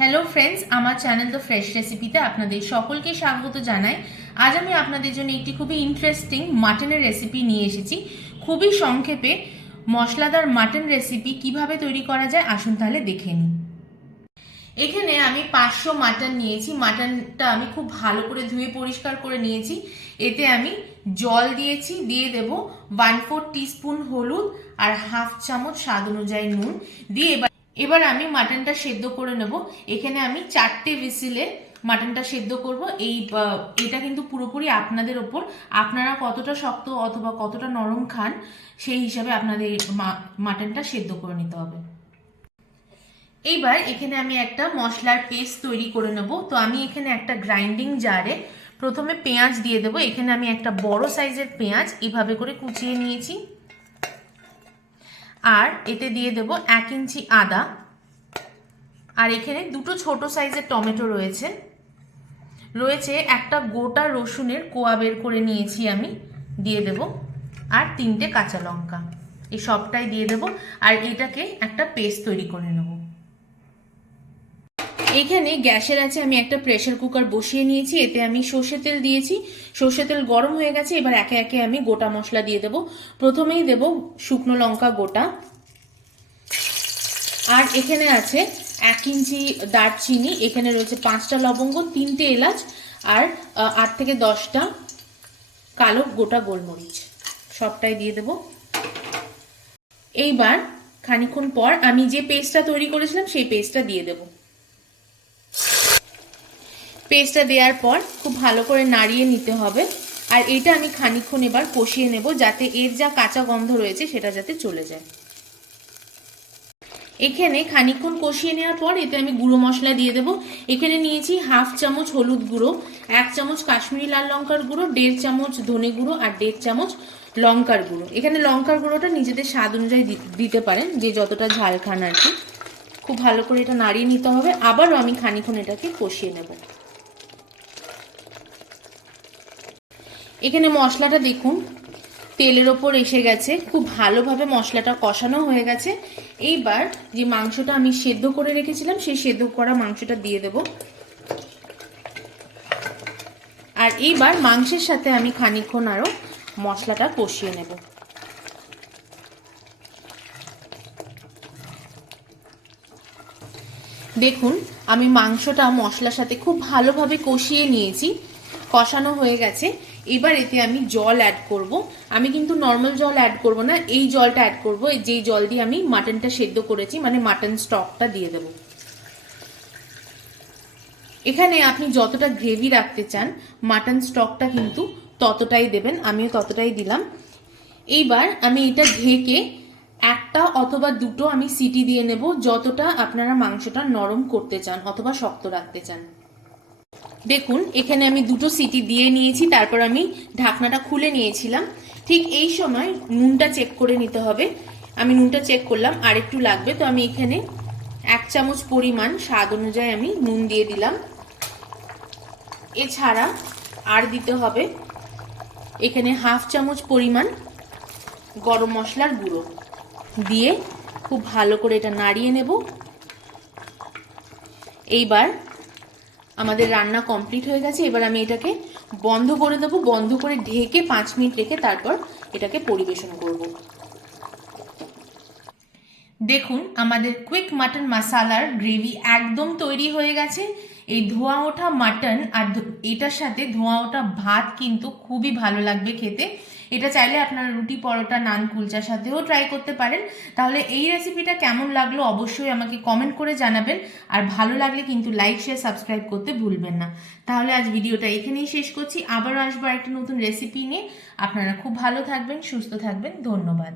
Hello friends, আমার channel the fresh রেসিপিতে আপনাদের সকলকে স্বাগত জানাই। আজ আমি আপনাদের জন্য একটি খুবই ইন্টারেস্টিং মাটনের রেসিপি নিয়ে এসেছি। খুবই সংক্ষেপে মশলাদার মাটন রেসিপি কিভাবে তৈরি করা যায় আসুন তাহলে দেখে নিই। এখানে আমি 500 মাটন নিয়েছি। মাটনটা আমি খুব ভালো করে ধুয়ে পরিষ্কার করে নিয়েছি। এতে আমি জল দিয়েছি, দিয়ে দেব 1/4 টিস্পুন হলুদ আর হাফ চামচ স্বাদ অনুযায়ী নুন দিয়ে এবার আমি মাটনটা সেদ্ধ করে নেব। এখানে আমি 4টে হুইসেলে মাটনটা সেদ্ধ করব। এটা কিন্তু পুরোপুরি আপনাদের ওপর, আপনারা কতটা শক্ত অথবা কতটা নরম খান সেই হিসাবে আপনাদের মাটনটা সেদ্ধ করে নিতে হবে। এইবার এখানে আমি একটা মশলার পেস্ট তৈরি করে নেব। তো আমি এখানে একটা গ্রাইন্ডিং জারে প্রথমে পেঁয়াজ দিয়ে দেবো। এখানে আমি একটা বড় সাইজের পেঁয়াজ এভাবে করে কুচিয়ে নিয়েছি, আর এতে দিয়ে দেব 1 ইঞ্চি আদা, আর এখানে দুটো ছোট সাইজের টমেটো রয়েছে একটা গোটা রসুনের কোয়া বের করে নিয়েছি আমি, দিয়ে দেব, আর 3টে কাঁচা লঙ্কা, এই সবটাই দিয়ে দেব, আর এটাকে একটা পেস্ট তৈরি করে নেব। এখানে গ্যাসের আছে আমি একটা প্রেসার কুকার বসিয়ে নিয়েছি। এতে আমি সর্ষে তেল দিয়েছি, সর্ষে তেল গরম হয়ে গেছে। এবার একে একে আমি গোটা মশলা দিয়ে দেব। প্রথমেই দেব শুকনো লঙ্কা গোটা, আর এখানে আছে 1 ইঞ্চি দারচিনি, এখানে রয়েছে 5টা লবঙ্গ, 3টে এলাচ, আর 8 থেকে 10টা কালো গোটা গোলমরিচ, সবটাই দিয়ে দেব। এইবার খানিকক্ষণ পর আমি যে পেস্টটা তৈরি করেছিলাম সেই পেস্টটা দিয়ে দেব। পেস্টটা দেওয়ার পর খুব ভালো করে নাড়িয়ে নিতে হবে, আর এটা আমি খানিকক্ষণ এবার কষিয়ে নেব যাতে এর যা কাঁচা গন্ধ রয়েছে সেটা যাতে চলে যায়। এখানে খানিকক্ষণ কষিয়ে নেওয়ার পর এতে আমি গুঁড়ো মশলা দিয়ে দেবো। এখানে নিয়েছি হাফ চামচ হলুদ গুঁড়ো, 1 চামচ কাশ্মীরি লাল লঙ্কার গুঁড়ো, 1.5 চামচ ধনে গুঁড়ো, আর 1.5 চামচ লঙ্কার গুঁড়ো। এখানে লঙ্কার গুঁড়োটা নিজেদের স্বাদ অনুযায়ী দিতে পারেন, যে যতটা ঝাল খান আর কি। খুব ভালো করে এটা নাড়িয়ে নিতে হবে। আবারও আমি খানিকক্ষণ এটাকে কষিয়ে নেব। এখানে মশলাটা দেখুন তেলের ওপর এসে গেছে, খুব ভালোভাবে মশলাটা কষানো হয়ে গেছে। এইবার যে মাংসটা আমি সেদ্ধ করে রেখেছিলাম সেই সেদ্ধ করা মাংসটা দিয়ে দেব, আর এইবার মাংসের সাথে আমি খানিকক্ষণ আরো মশলাটা কষিয়ে নেব। দেখুন আমি মাংসটা মশলার সাথে খুব ভালোভাবে কষিয়ে নিয়েছি, কষানো হয়ে গেছে। এবার এতে আমি জল অ্যাড করব। আমি কিন্তু নর্মাল জল অ্যাড করব না, এই জলটা অ্যাড করব, যেই জল দিয়ে আমি মাটনটা সেদ্ধ করেছি, মানে মাটন স্টকটা দিয়ে দেব। এখানে আপনি যতটা গ্রেভি রাখতে চান মাটন স্টকটা কিন্তু ততটাই দেবেন, আমিও ততটাই দিলাম। এইবার আমি এটা ঢেকে 1টা অথবা 2টো আমি সিটি দিয়ে নেব, যতটা আপনারা মাংসটা নরম করতে চান অথবা শক্ত রাখতে চান। দেখুন এখানে আমি 2টো সিটি দিয়ে নিয়েছি, তারপর আমি ঢাকনাটা খুলে নিয়েছিলাম। ঠিক এই সময় নুনটা চেক করে নিতে হবে। আমি নুনটা চেক করলাম, আর একটু লাগবে, তো আমি এখানে 1 চামচ পরিমাণ স্বাদ অনুযায়ী আমি নুন দিয়ে দিলাম। এছাড়া আর দিতে হবে এখানে হাফ চামচ পরিমাণ গরম মশলার গুঁড়ো দিয়ে খুব ভালো করে এটা নাড়িয়ে নেব। এইবার আমাদের রান্না কমপ্লিট হয়ে গেছে। এবার আমি এটাকে বন্ধ করে দেবো, বন্ধ করে ঢেকে 5 মিনিট রেখে তারপর এটাকে পরিবেশন করব। দেখুন আমাদের কুইক মাটন মশলার গ্রেভি একদম তৈরি হয়ে গেছে। এই ধোয়া ওঠা মাটন আর এটার সাথে ধোয়া ওঠা ভাত কিন্তু খুবই ভালো লাগবে খেতে। এটা চাইলে আপনারা রুটি, পরোটা, নান, কুলচার সাথেও ট্রাই করতে পারেন। তাহলে এই রেসিপিটা কেমন লাগলো অবশ্যই আমাকে কমেন্ট করে জানাবেন, আর ভালো লাগলে কিন্তু লাইক, শেয়ার, সাবস্ক্রাইব করতে ভুলবেন না। তাহলে আজ ভিডিওটা এখানেই শেষ করছি, আবারও আসবো একটা নতুন রেসিপি নিয়ে। আপনারা খুব ভালো থাকবেন, সুস্থ থাকবেন, ধন্যবাদ।